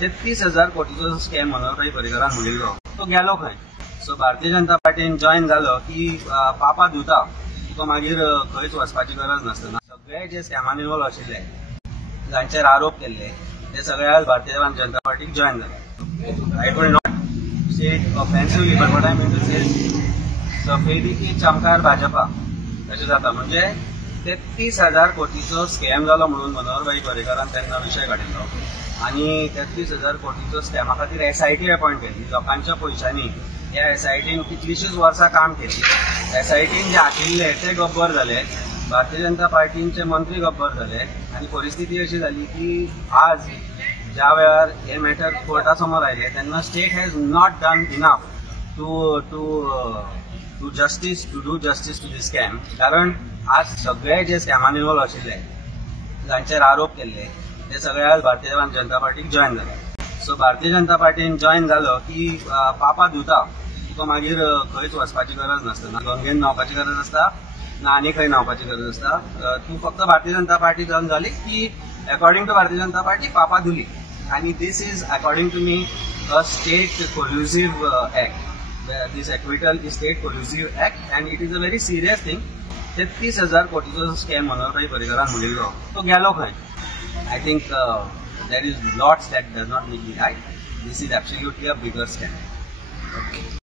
33,000 कोटीचो स्कॅम मनोहरभाई पर्रीकरान म्हणिल्लो तो गेलो खंय. सो भारतीय जनता पार्टीन जॉईन जालो की पापा धुता तुका मागीर खंयच वचपाची गरज नासतना सगळे जे स्कॅमान इन्वॉल्व आशिल्ले जांचेर आरोप केल्ले ते सगळे भारतीय जनता पार्टीक जॉईन जाले. I will not say it offensively but what I mean to say सफेदी की चमकार भाजपा तशें जाता. म्हणजे 33,000 कोटीचो स्कॅम जालो म्हणून मनोहरभाई पर्रीकरान तेन्ना विशय काडिल्लो आणि 33,000 कोटीचो स्कॅमा खातीर SIT अपॉइंट केली. लोकांच्या पयशांनी ह्या SITन कितलीशीच वर्सां काम केली. SITन जे आशिल्ले ते गब्बर झाले, भारतीय जनता पार्टीचे मंत्री गब्बर झाले आणि परिस्थिती अशी झाली की आज ज्या वेळार हे मॅटर कोर्टा समोर आयले तेन्ना state has not done enough to do justice to this scam. कारण आज सगळे जे स्कॅमान इन्वॉल्व आशिल्ले जांचेर आरोप केल्ले ते सगळे भारतीय जनता पार्टीक जॉईन जाले. सो भारतीय जनता पार्टीन जॉईन जालो की पापा धुता तुका मागीर खंयच वचपाची गरज नासतना, गंगेन न्हांवपाची गरज आसता ना आनी खंय न्हांवपाची गरज आसता. तूं फक्त भारतीय जनता पार्टी जॉईन जाली की according to Bharatiya Janata party पापा धुली. आणि this is according to me a state collusive act. This acquittal is state collusive act and it is a very serious thing. 33,000 कोटीचो स्कॅम मनोहरभाई पर्रीकरान म्हणिल्लो तो गेलो खंय. I think there is lots that does not meet the eye. This is absolutely a bigger scam. Okay.